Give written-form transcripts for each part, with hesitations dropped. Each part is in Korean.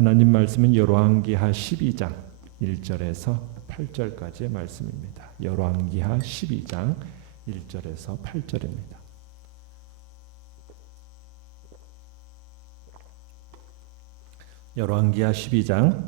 하나님 말씀은 열왕기하 12장 1절에서 8절까지의 말씀입니다. 열왕기하 12장 1절에서 8절입니다. 열왕기하 12장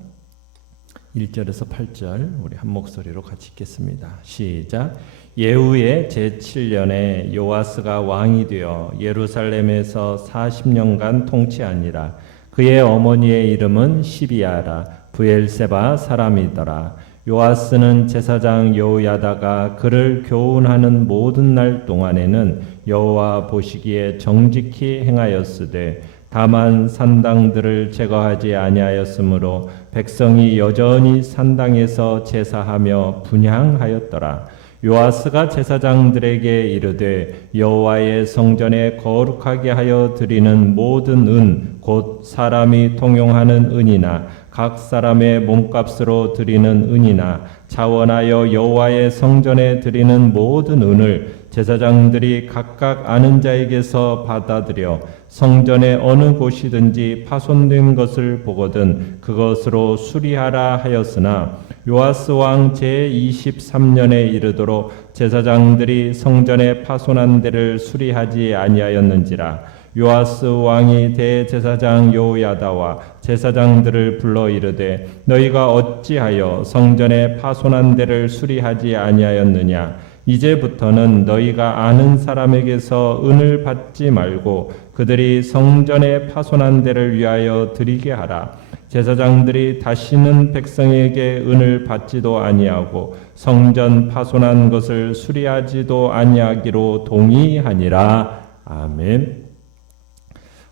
1절에서 8절 우리 한 목소리로 같이 읽겠습니다. 시작. 예후의 제7년에 요아스가 왕이 되어 예루살렘에서 40년간 통치하니라. 그의 어머니의 이름은 시비아라 브엘세바 사람이더라. 요아스는 제사장 여호야다가 그를 교훈하는 모든 날 동안에는 여호와 보시기에 정직히 행하였으되 다만 산당들을 제거하지 아니하였으므로 백성이 여전히 산당에서 제사하며 분향하였더라. 요아스가 제사장들에게 이르되 여호와의 성전에 거룩하게 하여 드리는 모든 은 곧 사람이 통용하는 은이나 각 사람의 몸값으로 드리는 은이나 자원하여 여호와의 성전에 드리는 모든 은을 제사장들이 각각 아는 자에게서 받아들여 성전의 어느 곳이든지 파손된 것을 보거든 그것으로 수리하라 하였으나 요아스 왕 제23년에 이르도록 제사장들이 성전의 파손한 데를 수리하지 아니하였는지라. 요아스 왕이 대제사장 여호야다와 제사장들을 불러 이르되 너희가 어찌하여 성전의 파손한 데를 수리하지 아니하였느냐. 이제부터는 너희가 아는 사람에게서 은을 받지 말고 그들이 성전의 파손한 데를 위하여 드리게 하라. 제사장들이 다시는 백성에게 은을 받지도 아니하고 성전 파손한 것을 수리하지도 아니하기로 동의하니라. 아멘.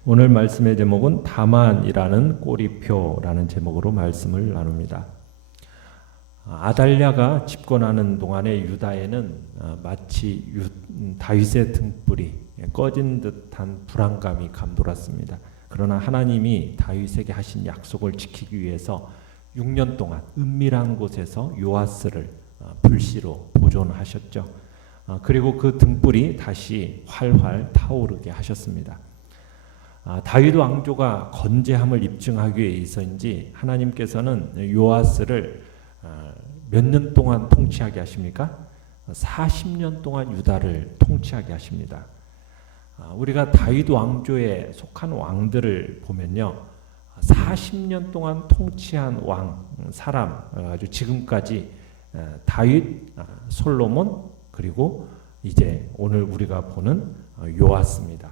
오늘 말씀의 제목은 다만이라는 꼬리표라는 제목으로 말씀을 나눕니다. 아달랴가 집권하는 동안의 유다에는 마치 다윗의 등불이 꺼진 듯한 불안감이 감돌았습니다. 그러나 하나님이 다윗에게 하신 약속을 지키기 위해서 6년 동안 은밀한 곳에서 요아스를 불시로 보존하셨죠. 그리고 그 등불이 다시 활활 타오르게 하셨습니다. 다윗 왕조가 건재함을 입증하기 위해서인지 하나님께서는 요아스를 몇 년 동안 통치하게 하십니까? 40년 동안 유다를 통치하게 하십니다. 우리가 다윗 왕조에 속한 왕들을 보면요, 40년 동안 통치한 왕, 사람, 아주 지금까지 다윗, 솔로몬, 그리고 이제 오늘 우리가 보는 요아스입니다.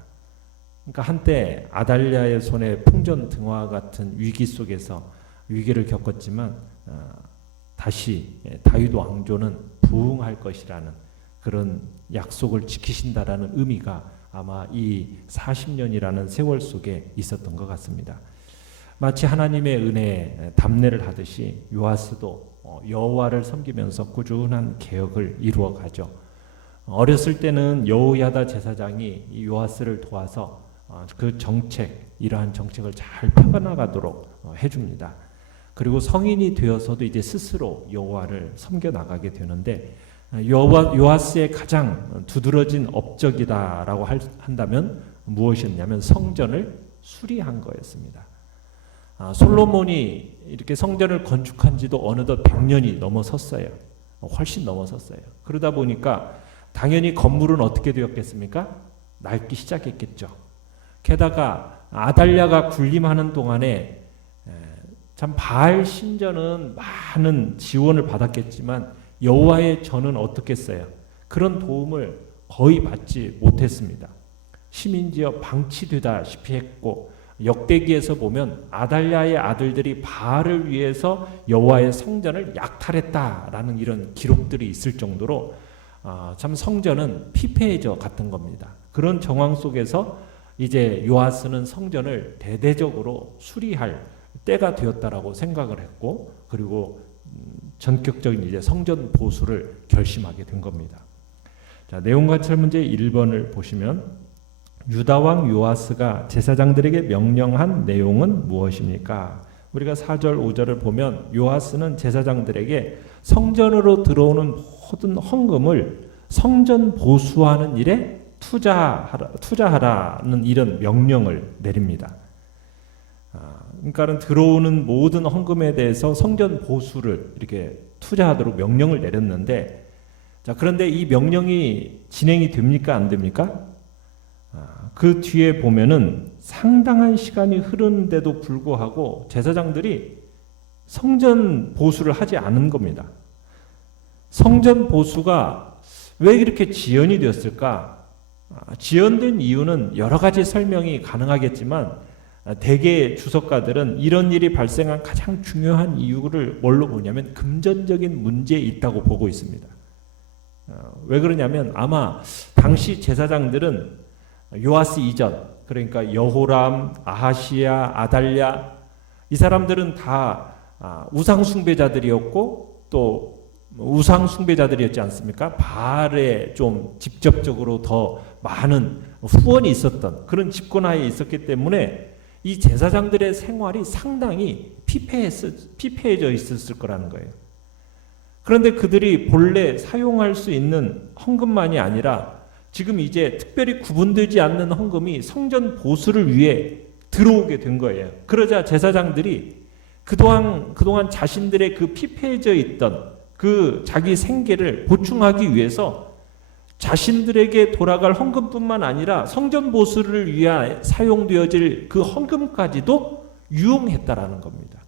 그러니까 한때 아달랴의 손에 풍전등화 같은 위기 속에서 위기를 겪었지만 다시 다윗 왕조는 부흥할 것이라는 그런 약속을 지키신다라는 의미가 아마 이 40년이라는 세월 속에 있었던 것 같습니다. 마치 하나님의 은혜에 답례를 하듯이 요아스도 여호와를 섬기면서 꾸준한 개혁을 이루어가죠. 어렸을 때는 여호야다 제사장이 이 요아스를 도와서 그 정책, 이러한 정책을 잘 펴나가도록 해줍니다. 그리고 성인이 되어서도 이제 스스로 여호와를 섬겨 나가게 되는데 요아스의 가장 두드러진 업적이다라고 한다면 무엇이었냐면 성전을 수리한 거였습니다. 솔로몬이 이렇게 성전을 건축한 지도 어느덧 100년이 넘어섰어요. 훨씬 넘어섰어요. 그러다 보니까 당연히 건물은 어떻게 되었겠습니까? 낡기 시작했겠죠. 게다가 아달랴가 군림하는 동안에 참 바알 신전은 많은 지원을 받았겠지만 여호와의 전은 어떻겠어요? 그런 도움을 거의 받지 못했습니다. 심지어 방치되다시피 했고 역대기에서 보면 아달랴의 아들들이 바알을 위해서 여호와의 성전을 약탈했다라는 이런 기록들이 있을 정도로 참 성전은 피폐해져 갔던 겁니다. 그런 정황 속에서 이제 요아스는 성전을 대대적으로 수리할 때가 되었다라고 생각을 했고 그리고 전격적인 이제 성전 보수를 결심하게 된 겁니다. 자, 내용관찰 문제 1번을 보시면 유다 왕 요아스가 제사장들에게 명령한 내용은 무엇입니까? 우리가 4절 5절을 보면 요아스는 제사장들에게 성전으로 들어오는 모든 헌금을 성전 보수하는 일에 투자하라는 이런 명령을 내립니다. 그러니까는 들어오는 모든 헌금에 대해서 성전 보수를 이렇게 투자하도록 명령을 내렸는데, 자, 그런데 이 명령이 진행이 됩니까? 안 됩니까? 그 뒤에 보면은 상당한 시간이 흐르는데도 불구하고 제사장들이 성전 보수를 하지 않은 겁니다. 성전 보수가 왜 이렇게 지연이 되었을까? 지연된 이유는 여러 가지 설명이 가능하겠지만 대개 주석가들은 이런 일이 발생한 가장 중요한 이유를 뭘로 보냐면 금전적인 문제에 있다고 보고 있습니다. 왜 그러냐면 아마 당시 제사장들은 요아스 이전, 그러니까 여호람, 아하시야, 아달랴, 이 사람들은 다 우상 숭배자들이었고 또 우상 숭배자들이었지 않습니까? 바알에 좀 직접적으로 더 많은 후원이 있었던 그런 집권하에 있었기 때문에 이 제사장들의 생활이 상당히 피폐해져 있었을 거라는 거예요. 그런데 그들이 본래 사용할 수 있는 헌금만이 아니라 지금 이제 특별히 구분되지 않는 헌금이 성전 보수를 위해 들어오게 된 거예요. 그러자 제사장들이 그동안 자신들의 그 피폐해져 있던 그 자기 생계를 보충하기 위해서 자신들에게 돌아갈 헌금뿐만 아니라 성전 보수를 위해 사용되어질 그 헌금까지도 유용했다라는 겁니다.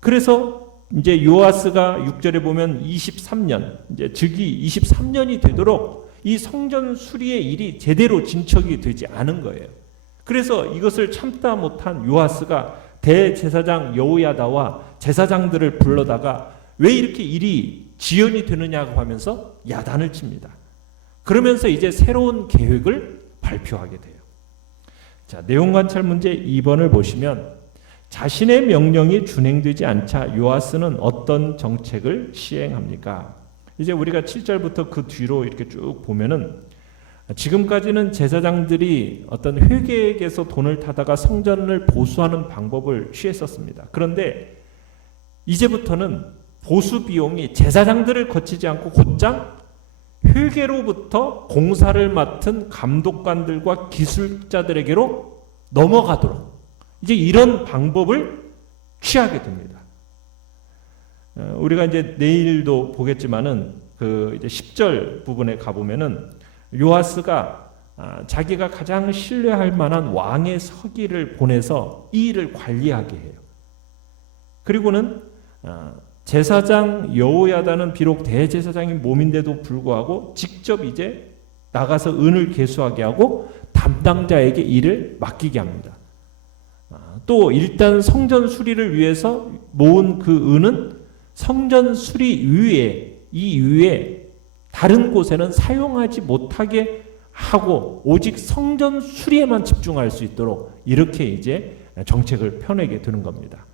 그래서 이제 요아스가 6절에 보면 23년, 이제 즉위 23년이 되도록 이 성전 수리의 일이 제대로 진척이 되지 않은 거예요. 그래서 이것을 참다 못한 요아스가 대제사장 여호야다와 제사장들을 불러다가 왜 이렇게 일이 지연이 되느냐고 하면서 야단을 칩니다. 그러면서 이제 새로운 계획을 발표하게 돼요. 자, 내용 관찰 문제 2번을 보시면 자신의 명령이 준행되지 않자 요아스는 어떤 정책을 시행합니까? 이제 우리가 7절부터 그 뒤로 이렇게 쭉 보면은 지금까지는 제사장들이 어떤 회계에게서 돈을 타다가 성전을 보수하는 방법을 취했었습니다. 그런데 이제부터는 보수 비용이 제사장들을 거치지 않고 곧장 회계로부터 공사를 맡은 감독관들과 기술자들에게로 넘어가도록 이제 이런 방법을 취하게 됩니다. 우리가 이제 내일도 보겠지만은 그 이제 10절 부분에 가보면은 요아스가 자기가 가장 신뢰할 만한 왕의 서기를 보내서 이 일을 관리하게 해요. 그리고는 제사장 여호야다는 비록 대제사장인 몸인데도 불구하고 직접 이제 나가서 은을 계수하게 하고 담당자에게 일을 맡기게 합니다. 또 일단 성전 수리를 위해서 모은 그 은은 성전 수리 이외에 다른 곳에는 사용하지 못하게 하고 오직 성전 수리에만 집중할 수 있도록 이렇게 이제 정책을 펴내게 되는 겁니다.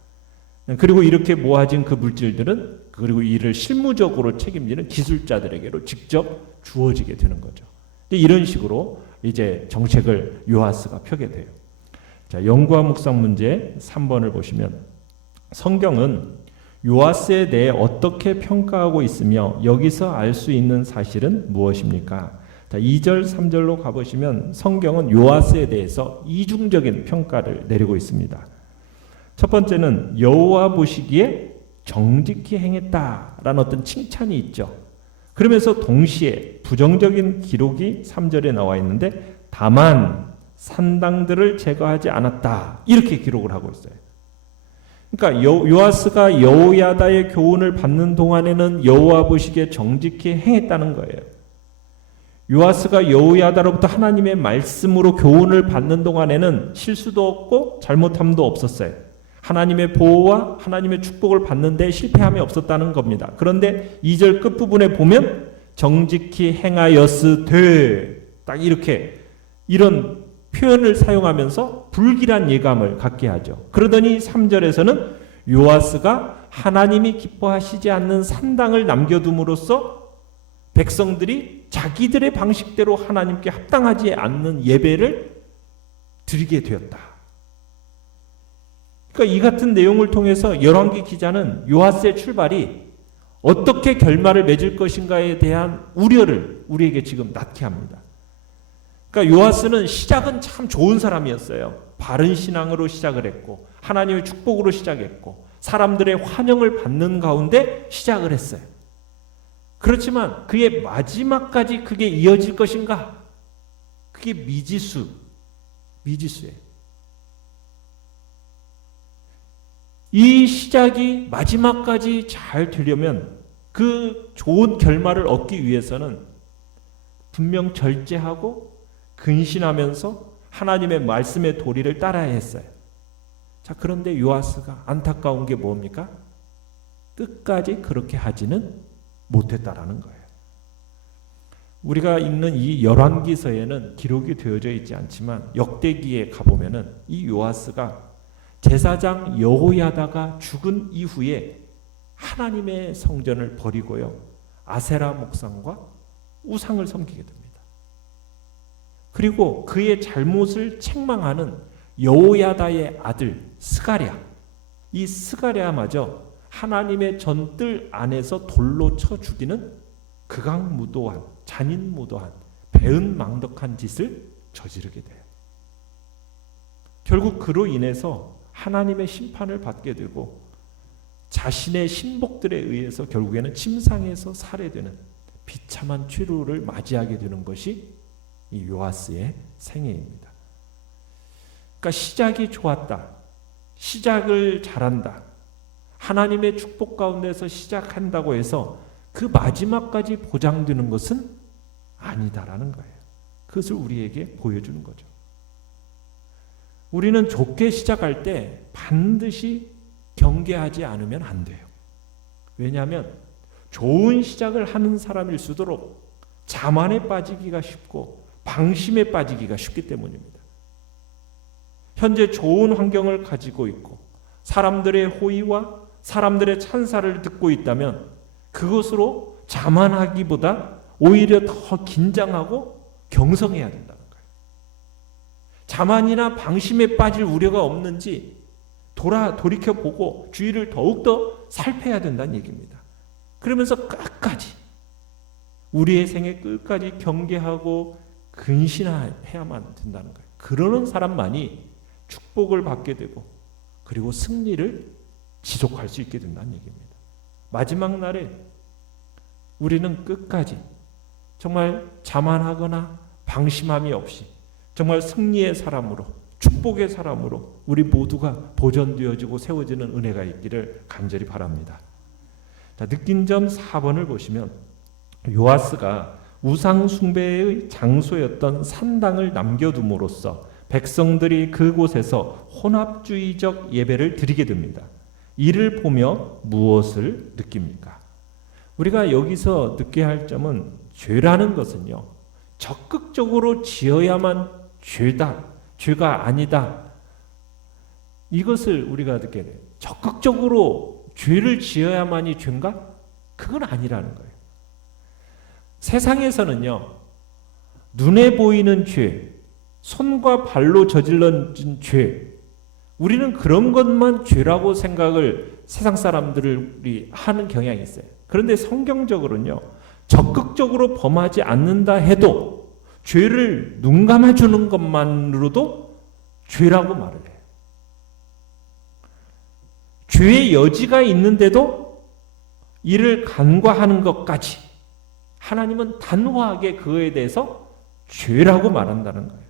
그리고 이렇게 모아진 그 물질들은 그리고 이를 실무적으로 책임지는 기술자들에게로 직접 주어지게 되는 거죠. 이런 식으로 이제 정책을 요아스가 펴게 돼요. 자, 연구와 묵상 문제 3번을 보시면 성경은 요아스에 대해 어떻게 평가하고 있으며 여기서 알 수 있는 사실은 무엇입니까? 자, 2절, 3절로 가보시면 성경은 요아스에 대해서 이중적인 평가를 내리고 있습니다. 첫 번째는 여호와 보시기에 정직히 행했다라는 어떤 칭찬이 있죠. 그러면서 동시에 부정적인 기록이 3절에 나와 있는데 다만 산당들을 제거하지 않았다 이렇게 기록을 하고 있어요. 그러니까 요아스가 여호야다의 교훈을 받는 동안에는 여호와 보시기에 정직히 행했다는 거예요. 요아스가 여호야다로부터 하나님의 말씀으로 교훈을 받는 동안에는 실수도 없고 잘못함도 없었어요. 하나님의 보호와 하나님의 축복을 받는데 실패함이 없었다는 겁니다. 그런데 2절 끝부분에 보면 정직히 행하였으되 딱 이렇게 이런 표현을 사용하면서 불길한 예감을 갖게 하죠. 그러더니 3절에서는 요아스가 하나님이 기뻐하시지 않는 산당을 남겨둠으로써 백성들이 자기들의 방식대로 하나님께 합당하지 않는 예배를 드리게 되었다. 그러니까 이 같은 내용을 통해서 열왕기 기자는 요아스의 출발이 어떻게 결말을 맺을 것인가에 대한 우려를 우리에게 지금 낳게 합니다. 그러니까 요아스는 시작은 참 좋은 사람이었어요. 바른 신앙으로 시작을 했고 하나님의 축복으로 시작했고 사람들의 환영을 받는 가운데 시작을 했어요. 그렇지만 그의 마지막까지 그게 이어질 것인가? 그게 미지수예요. 이 시작이 마지막까지 잘 되려면 그 좋은 결말을 얻기 위해서는 분명 절제하고 근신하면서 하나님의 말씀의 도리를 따라야 했어요. 자, 그런데 요아스가 안타까운 게 뭡니까? 끝까지 그렇게 하지는 못했다라는 거예요. 우리가 읽는 이 열왕기서에는 기록이 되어져 있지 않지만 역대기에 가보면은 이 요아스가 제사장 여호야다가 죽은 이후에 하나님의 성전을 버리고요, 아세라 목상과 우상을 섬기게 됩니다. 그리고 그의 잘못을 책망하는 여호야다의 아들 스가랴, 이 스가랴마저 하나님의 전뜰 안에서 돌로 쳐 죽이는 극악무도한, 잔인무도한, 배은망덕한 짓을 저지르게 돼요. 결국 그로 인해서 하나님의 심판을 받게 되고 자신의 신복들에 의해서 결국에는 침상에서 살해되는 비참한 최후를 맞이하게 되는 것이 이 요아스의 생애입니다. 그러니까 시작이 좋았다, 시작을 잘한다, 하나님의 축복 가운데서 시작한다고 해서 그 마지막까지 보장되는 것은 아니다라는 거예요. 그것을 우리에게 보여주는 거죠. 우리는 좋게 시작할 때 반드시 경계하지 않으면 안 돼요. 왜냐하면 좋은 시작을 하는 사람일수록 자만에 빠지기가 쉽고 방심에 빠지기가 쉽기 때문입니다. 현재 좋은 환경을 가지고 있고 사람들의 호의와 사람들의 찬사를 듣고 있다면 그것으로 자만하기보다 오히려 더 긴장하고 경성해야 된다는 거예요. 자만이나 방심에 빠질 우려가 없는지 돌이켜보고 주의를 더욱더 살펴야 된다는 얘기입니다. 그러면서 끝까지, 우리의 생애 끝까지 경계하고 근신해야만 된다는 거예요. 그러는 사람만이 축복을 받게 되고 그리고 승리를 지속할 수 있게 된다는 얘기입니다. 마지막 날에 우리는 끝까지 정말 자만하거나 방심함이 없이 정말 승리의 사람으로, 축복의 사람으로 우리 모두가 보존되어지고 세워지는 은혜가 있기를 간절히 바랍니다. 자, 느낀 점 4번을 보시면 요아스가 우상 숭배의 장소였던 산당을 남겨둠으로써 백성들이 그곳에서 혼합주의적 예배를 드리게 됩니다. 이를 보며 무엇을 느낍니까? 우리가 여기서 느껴야 할 점은 죄라는 것은요, 적극적으로 지어야만 죄다, 죄가 아니다, 이것을 우리가 느껴야 돼요. 적극적으로 죄를 지어야만이 죄인가? 그건 아니라는 거예요. 세상에서는요, 눈에 보이는 죄, 손과 발로 저질러진 죄, 우리는 그런 것만 죄라고 생각을 세상 사람들이 하는 경향이 있어요. 그런데 성경적으로는요, 적극적으로 범하지 않는다 해도 죄를 눈 감아주는 것만으로도 죄라고 말을 해요. 죄의 여지가 있는데도 이를 간과하는 것까지 하나님은 단호하게 그거에 대해서 죄라고 말한다는 거예요.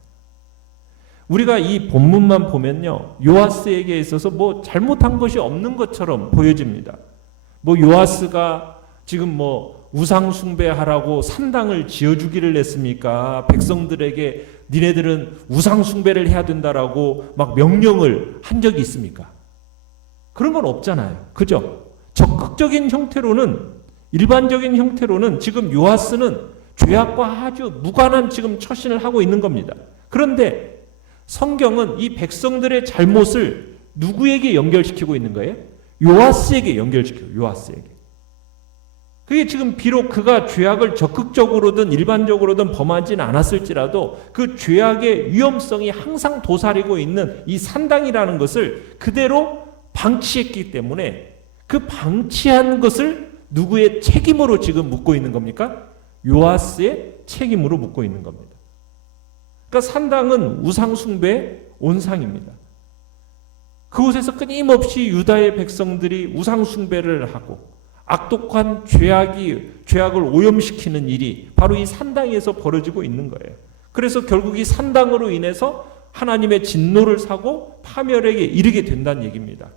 우리가 이 본문만 보면요, 요아스에게 있어서 뭐 잘못한 것이 없는 것처럼 보여집니다. 뭐 요아스가 지금 뭐 우상 숭배하라고 산당을 지어주기를 했습니까? 백성들에게 니네들은 우상 숭배를 해야 된다라고 막 명령을 한 적이 있습니까? 그런 건 없잖아요. 그죠? 적극적인 형태로는, 일반적인 형태로는 지금 요아스는 죄악과 아주 무관한 지금 처신을 하고 있는 겁니다. 그런데 성경은 이 백성들의 잘못을 누구에게 연결시키고 있는 거예요? 요아스에게 연결시켜요. 요아스에게. 그게 지금 비록 그가 죄악을 적극적으로든 일반적으로든 범하진 않았을지라도 그 죄악의 위험성이 항상 도사리고 있는 이 산당이라는 것을 그대로 방치했기 때문에 그 방치한 것을 누구의 책임으로 지금 묻고 있는 겁니까? 요아스의 책임으로 묻고 있는 겁니다. 그러니까 산당은 우상 숭배, 온상입니다. 그곳에서 끊임없이 유다의 백성들이 우상 숭배를 하고 악독한 죄악을 오염시키는 일이 바로 이 산당에서 벌어지고 있는 거예요. 그래서 결국 이 산당으로 인해서 하나님의 진노를 사고 파멸에 이르게 된다는 얘기입니다.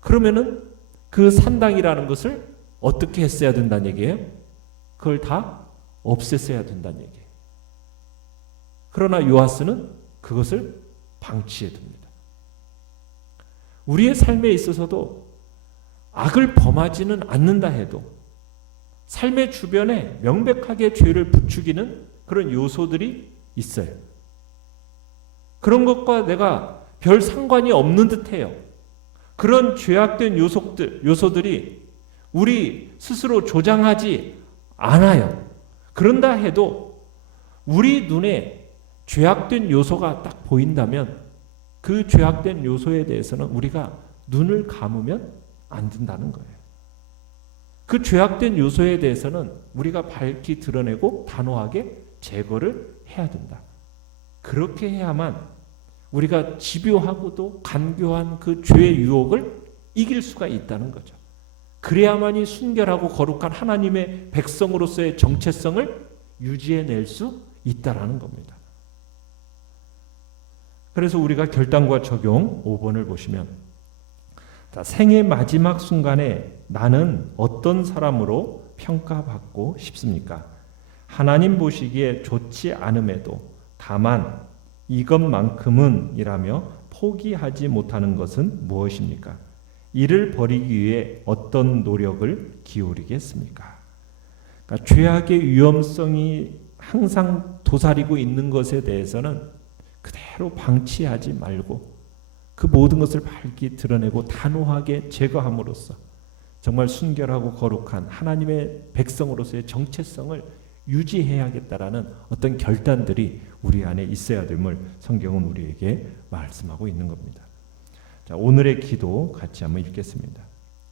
그러면은 그 산당이라는 것을 어떻게 했어야 된다는 얘기예요? 그걸 다 없앴어야 된다는 얘기예요. 그러나 요아스는 그것을 방치해 둡니다. 우리의 삶에 있어서도 악을 범하지는 않는다 해도 삶의 주변에 명백하게 죄를 부추기는 그런 요소들이 있어요. 그런 것과 내가 별 상관이 없는 듯해요. 그런 죄악된 요소들이 우리 스스로 조장하지 않아요. 그런다 해도 우리 눈에 죄악된 요소가 딱 보인다면 그 죄악된 요소에 대해서는 우리가 눈을 감으면 안 된다는 거예요. 그 죄악된 요소에 대해서는 우리가 밝히 드러내고 단호하게 제거를 해야 된다. 그렇게 해야만 우리가 집요하고도 간교한 그 죄의 유혹을 이길 수가 있다는 거죠. 그래야만이 순결하고 거룩한 하나님의 백성으로서의 정체성을 유지해낼 수 있다라는 겁니다. 그래서 우리가 결단과 적용 5번을 보시면, 자, 생의 마지막 순간에 나는 어떤 사람으로 평가받고 싶습니까? 하나님 보시기에 좋지 않음에도 다만 이것만큼은 이라며 포기하지 못하는 것은 무엇입니까? 이를 버리기 위해 어떤 노력을 기울이겠습니까? 그러니까 죄악의 위험성이 항상 도사리고 있는 것에 대해서는 그대로 방치하지 말고 그 모든 것을 밝히 드러내고 단호하게 제거함으로써 정말 순결하고 거룩한 하나님의 백성으로서의 정체성을 유지해야겠다라는 어떤 결단들이 우리 안에 있어야 됨을 성경은 우리에게 말씀하고 있는 겁니다. 자, 오늘의 기도 같이 한번 읽겠습니다.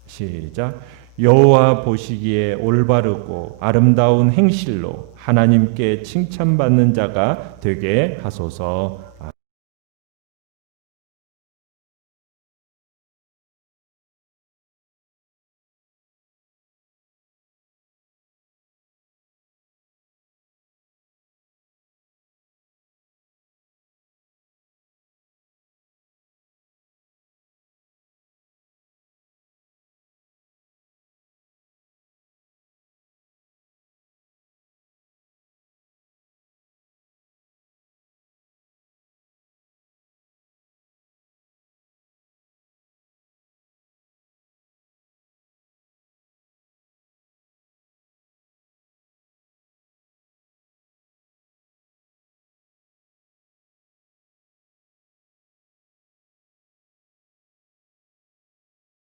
시작. 여호와 보시기에 올바르고 아름다운 행실로 하나님께 칭찬받는 자가 되게 하소서.